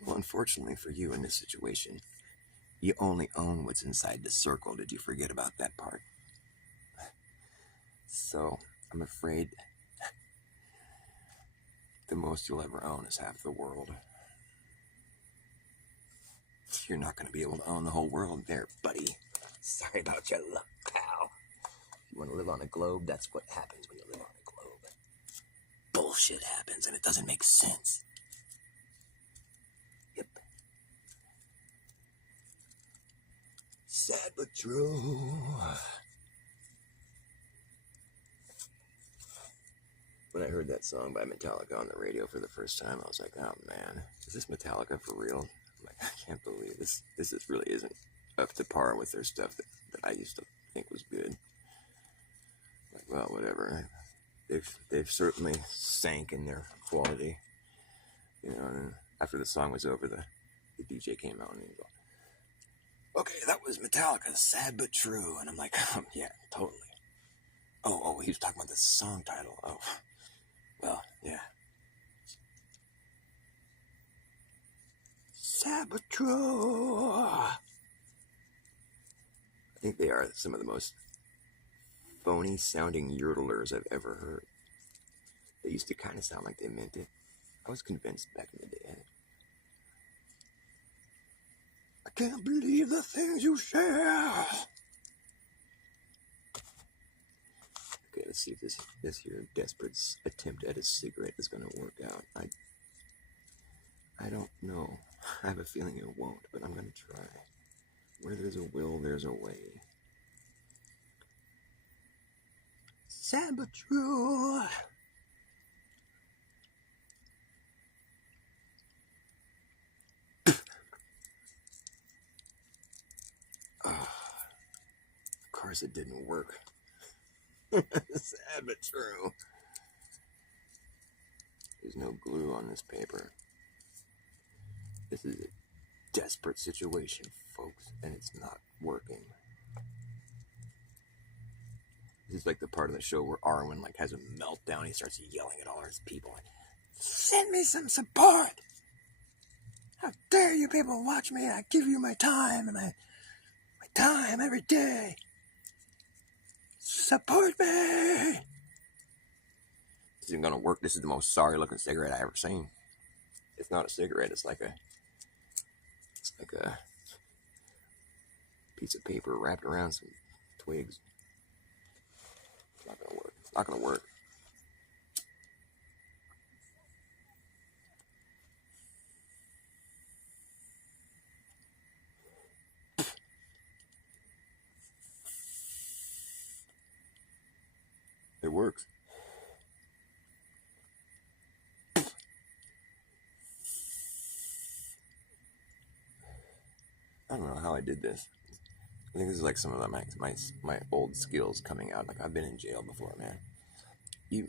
Well, unfortunately for you in this situation, you only own what's inside the circle. Did you forget about that part? So, I'm afraid the most you'll ever own is half the world. You're not going to be able to own the whole world there, buddy. Sorry about your luck, pal. If you want to live on a globe, that's what happens when you live on a globe. Bullshit happens and it doesn't make sense. Yep. Sad but true. When I heard that song by Metallica on the radio for the first time, I was like, oh man, is this Metallica for real? I'm like, I can't believe this. This really isn't up to par with their stuff that I used to think was good. Like, well, whatever. They've certainly sank in their quality. You know, and after the song was over, the DJ came out and he goes, okay, that was Metallica, Sad But True. And I'm like, yeah, totally. Oh, he was talking about the song title. Oh, well, yeah. Sad But True. I think they are some of the most phony sounding yodelers I've ever heard. They used to kind of sound like they meant it. I was convinced back in the day. I can't believe the things you share. Okay, let's see if this here desperate attempt at a cigarette is going to work out. I don't know. I have a feeling it won't, but I'm going to try. Where there's a will, there's a way. Sad but true. Of course it didn't work. Sad but true. There's no glue on this paper. This is a desperate situation, folks, and it's not working. This is like the part of the show where Arwen has a meltdown. He starts yelling at all his people. Send me some support! How dare you people watch me? I give you my time and my time every day. Support me! This isn't gonna work. This is the most sorry looking cigarette I ever seen. It's not a cigarette. It's like a piece of paper wrapped around some twigs. It's not gonna work. It's not gonna work. works. I don't know how I did this. I think this is like some of my old skills coming out. Like, I've been in jail before, man. You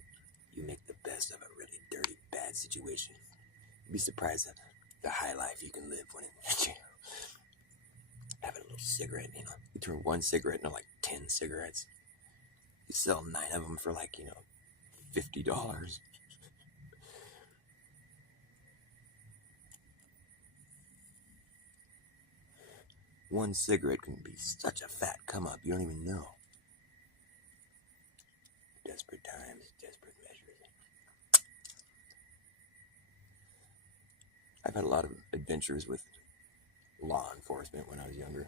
make the best of a really dirty, bad situation. You'd be surprised at the high life you can live when in jail. Having a little cigarette, you turn one cigarette into like 10 cigarettes. You sell 9 of them for like, $50. One cigarette can be such a fat come up, you don't even know. Desperate times, desperate measures. I've had a lot of adventures with law enforcement when I was younger.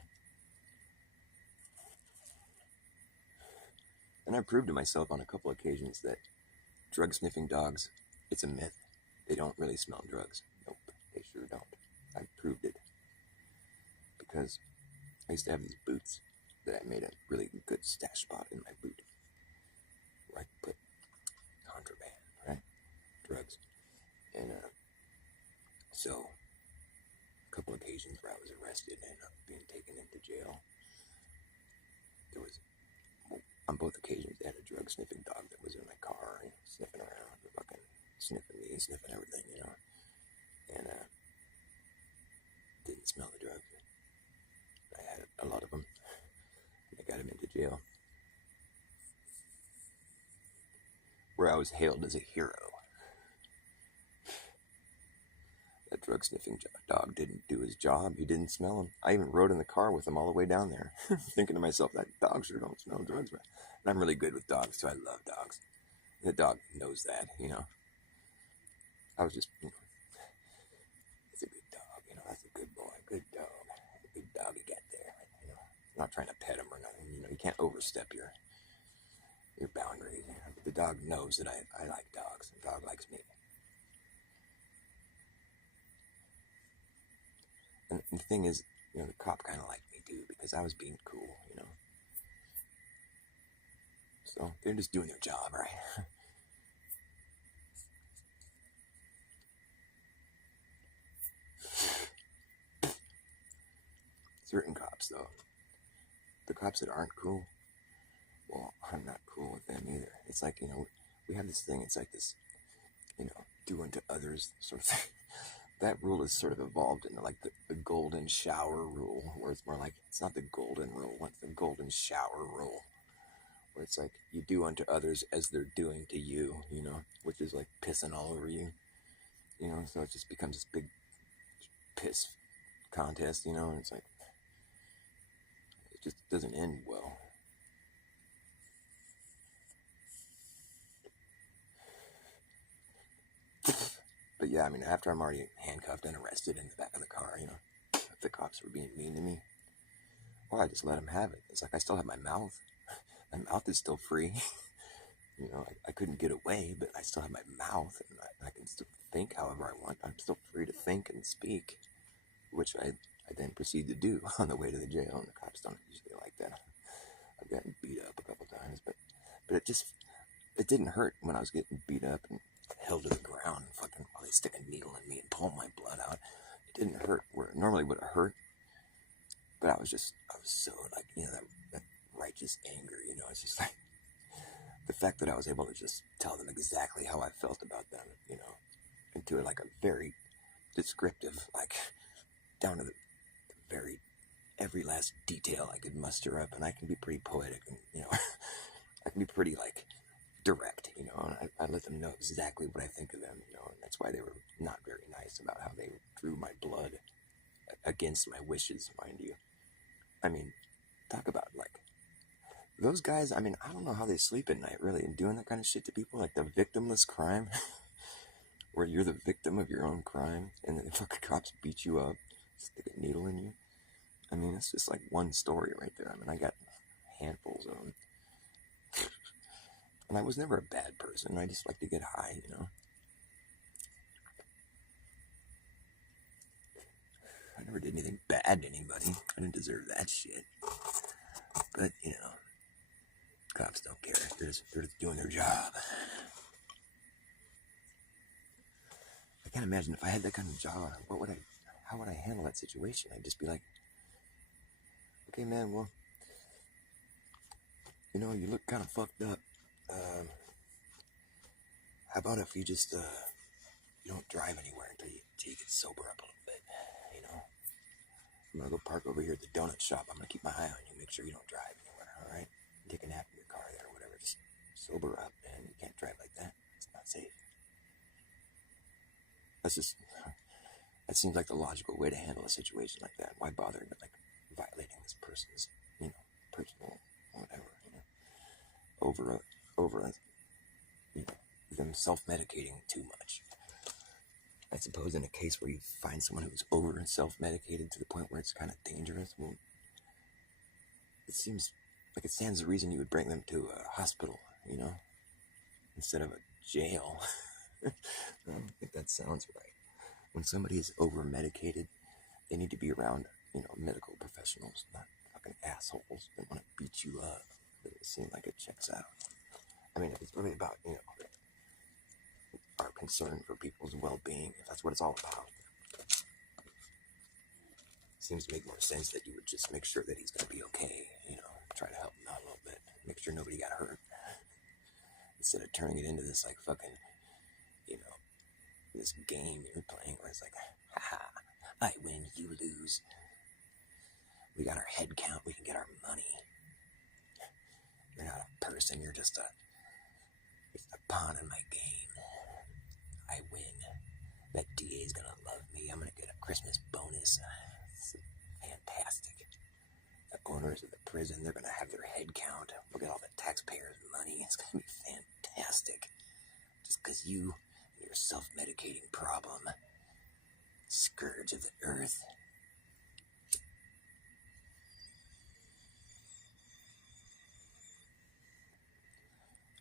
And I proved to myself on a couple occasions that drug-sniffing dogs, it's a myth. They don't really smell drugs. Nope, they sure don't. I proved it. Because I used to have these boots that I made a really good stash spot in my boot, where I could put contraband, right? Drugs. And so, a couple occasions where I was arrested and being taken into jail, there was, on both occasions, they had a drug-sniffing dog that was in my car, sniffing around, fucking sniffing me, sniffing everything, and didn't smell the drugs. I had a lot of them. I got him into jail, where I was hailed as a hero. That drug-sniffing dog didn't do his job. He didn't smell them. I even rode in the car with him all the way down there, thinking to myself, that dog sure don't smell drugs. And I'm really good with dogs, too. I love dogs. The dog knows that, I was just, it's a good dog, that's a good boy, good dog. A good dog you got there, I'm not trying to pet him or nothing, you can't overstep your boundaries. But the dog knows that I like dogs. The dog likes me. And the thing is, the cop kind of liked me too, because I was being cool, So they're just doing their job, right? Certain cops, though, the cops that aren't cool, well, I'm not cool with them either. It's like, we have this thing, it's like this, do unto others sort of thing. That rule is sort of evolved into like the golden shower rule, where it's more like, it's not the golden rule, it's the golden shower rule, where it's like, you do unto others as they're doing to you, which is like pissing all over you, so it just becomes this big piss contest, and it's like, it just doesn't end well. But yeah, after I'm already handcuffed and arrested in the back of the car, if the cops were being mean to me, well, I just let them have it. It's like, I still have my mouth. My mouth is still free. I couldn't get away, but I still have my mouth, and I can still think however I want. I'm still free to think and speak, which I then proceed to do on the way to the jail, and the cops don't usually like that. I've gotten beat up a couple times, but it didn't hurt when I was getting beat up and held to the ground, fucking while they stick a needle in me and pull my blood out. It didn't hurt where it normally would have hurt, but I was so like, that righteous anger, it's just like, the fact that I was able to just tell them exactly how I felt about them, and do it like a very descriptive, like, down to the very, every last detail I could muster up, and I can be pretty poetic, and, I can be pretty, like, direct, and I let them know exactly what I think of them, and that's why they were not very nice about how they drew my blood against my wishes, mind you. Talk about, like, those guys, I don't know how they sleep at night, really, and doing that kind of shit to people, like the victimless crime, where you're the victim of your own crime, and then the fucking cops beat you up, stick a needle in you. It's just like one story right there. I got handfuls of them. And I was never a bad person. I just like to get high, I never did anything bad to anybody. I didn't deserve that shit. But, cops don't care. They're just doing their job. I can't imagine if I had that kind of job, how would I handle that situation? I'd just be like, okay, man, well, you know, you look kind of fucked up. How about if you just, you don't drive anywhere until you get sober up a little bit, you know? I'm gonna go park over here at the donut shop. I'm gonna keep my eye on you, make sure you don't drive anywhere, all right? Take a nap in your car there or whatever. Just sober up, man. You can't drive like that. It's not safe. That seems like the logical way to handle a situation like that. Why bother with, like, violating this person's, you know, personal whatever, you know, over you know, them self-medicating too much. I suppose in a case where you find someone who's over and self-medicated to the point where it's kind of dangerous, well, it seems like it stands to reason you would bring them to a hospital, you know, instead of a jail. I don't think that sounds right. When somebody is over-medicated, they need to be around, you know, medical professionals, not fucking assholes that want to beat you up. It doesn't seem like it checks out. I mean, if it's really about, you know, our concern for people's well-being, if that's what it's all about, it seems to make more sense that you would just make sure that he's going to be okay, you know, try to help him out a little bit, make sure nobody got hurt, instead of turning it into this, like, fucking, you know, this game you're playing where it's like, haha, I win, you lose. We got our head count, we can get our money. You're not a person, you're just a pawn in my game. I win. That DA's gonna love me. I'm gonna get a Christmas bonus. It's fantastic. The owners of the prison, they're gonna have their head count. We'll get all the taxpayers' money. It's gonna be fantastic. Just because you and your self-medicating problem, scourge of the earth.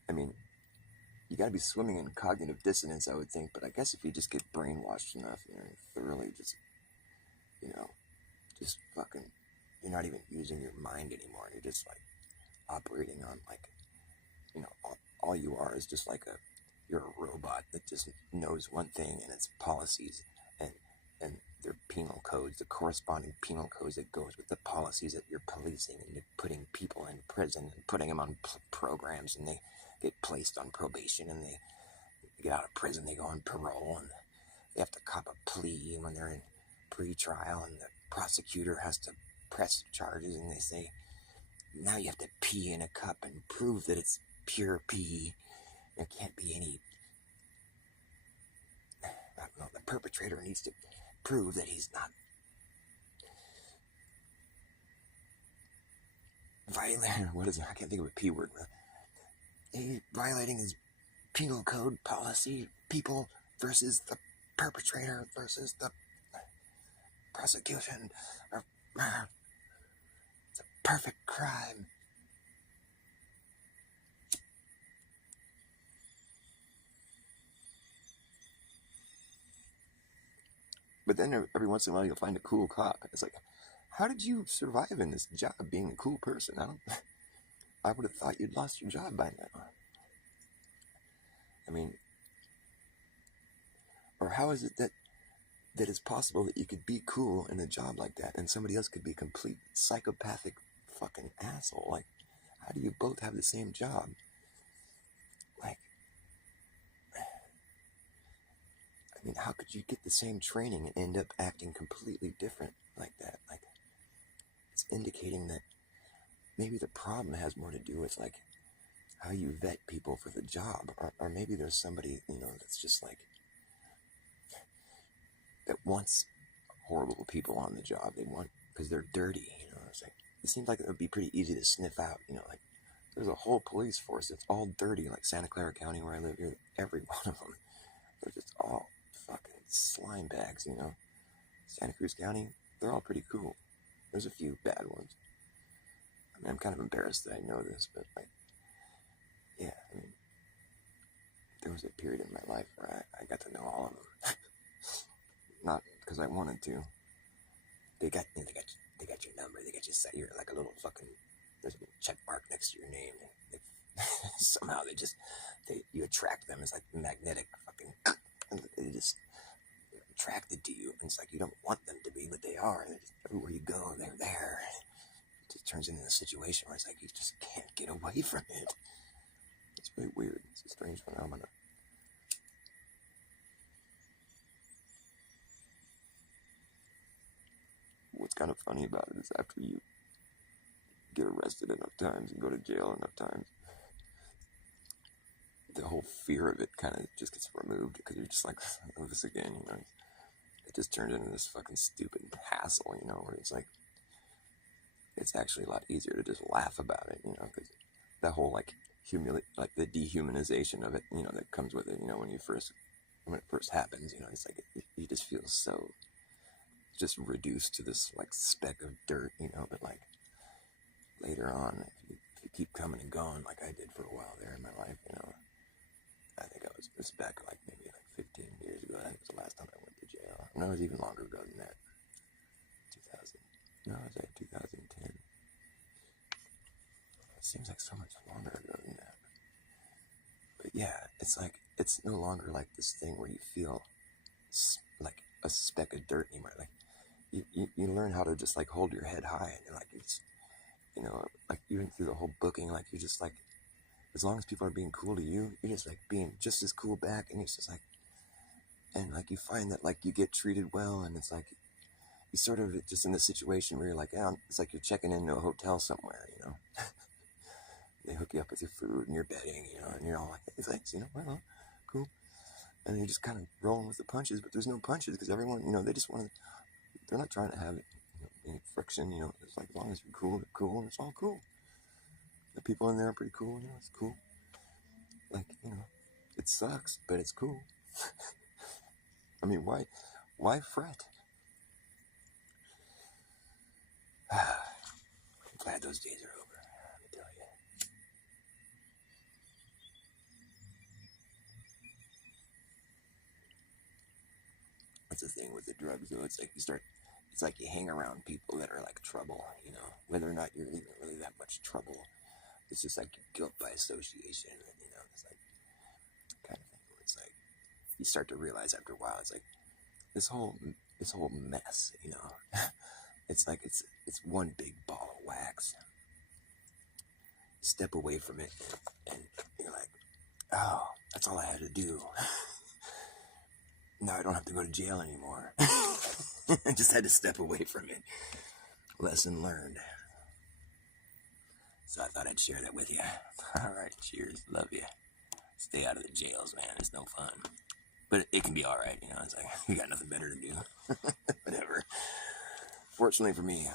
I mean, you gotta be swimming in cognitive dissonance, I would think, but I guess if you just get brainwashed enough, you know, thoroughly just, you know, just fucking, you're not even using your mind anymore. You're just, like, operating on, like, you know, all you are is just like you're a robot that just knows one thing, and it's policies and their penal codes, the corresponding penal codes that goes with the policies that you're policing, and you're putting people in prison and putting them on programs, and they get placed on probation, and they get out of prison, they go on parole, and they have to cop a plea when they're in pre-trial, and the prosecutor has to press charges, and they say, now you have to pee in a cup and prove that it's pure pee. There can't be any, I don't know, the perpetrator needs to prove that he's not violating, what is it? I can't think of a P word. He's violating his penal code policy, people versus the perpetrator versus the prosecution. It's a perfect crime. But then every once in a while you'll find a cool cop. It's like, how did you survive in this job being a cool person? I would have thought you'd lost your job by now. I mean, or how is it that it's possible that you could be cool in a job like that and somebody else could be a complete psychopathic fucking asshole? Like, how do you both have the same job? Like, I mean, how could you get the same training and end up acting completely different like that? Like, it's indicating that maybe the problem has more to do with, like, how you vet people for the job. Or maybe there's somebody, you know, that's just like, that wants horrible people on the job. They want, because they're dirty, you know. It's like, it seems like it would be pretty easy to sniff out, you know, like, there's a whole police force that's all dirty, like Santa Clara County where I live here, every one of them. They're just all fucking slime bags, you know. Santa Cruz County, they're all pretty cool. There's a few bad ones. I mean, I'm kind of embarrassed that I know this, but, like, yeah, I mean, there was a period in my life where I got to know all of them. Not because I wanted to. They got your number. They got you set. You're like a little fucking. There's a little check mark next to your name. They somehow you attract them. It's like magnetic fucking, and they just attracted to you, and it's like you don't want them to be, but they are. And everywhere you go, they're there. It just turns into a situation where it's like you just can't get away from it. It's really weird. It's a strange phenomenon. What's kind of funny about it is after you get arrested enough times and go to jail enough times, the whole fear of it kind of just gets removed because you're just like, oh, this again, you know. It just turned into this fucking stupid hassle, you know, where it's like, it's actually a lot easier to just laugh about it, you know, because that whole like the dehumanization of it, you know, that comes with it, you know, when it first happens, you know, it's like you just feel so just reduced to this like speck of dirt, you know. But like later on, if you keep coming and going like I did for a while there in my life, you know, I think it was back like maybe like 15 years ago. I think it was the last time I went to jail. No, it was even longer ago than that. 2000. No, it was like 2010. It seems like so much longer ago than that. But yeah, it's like, it's no longer like this thing where you feel like a speck of dirt anymore. Like you learn how to just like hold your head high, and like it's, you know, like even through the whole booking, like you're just like, as long as people are being cool to you, you're just like being just as cool back, and it's just like, and like you find that like you get treated well, and it's like you sort of just in this situation where you're like, yeah, it's like you're checking into a hotel somewhere, you know. They hook you up with your food and your bedding, you know, and you're all like, hey, thanks, you know, well, cool. And you're just kind of rolling with the punches, but there's no punches because everyone, you know, they just want to, they're not trying to have it, you know, any friction, you know. It's like as long as you're cool, they're cool, and it's all cool. The people in there are pretty cool, you know, it's cool. Like, you know, it sucks, but it's cool. I mean, why fret? I'm glad those days are over, let me tell you. That's the thing with the drugs, though. It's like you hang around people that are like trouble, you know, whether or not you're even really that much trouble. It's just like guilt by association, and, you know, it's like kind of thing where it's like you start to realize after a while, it's like this whole mess, you know. It's like it's one big ball of wax. Step away from it, and you're like, oh, that's all I had to do. Now I don't have to go to jail anymore. I just had to step away from it. Lesson learned. So I thought I'd share that with you. Alright, cheers. Love you. Stay out of the jails, man. It's no fun. But it can be alright, you know. It's like, you got nothing better to do. Whatever. Fortunately for me,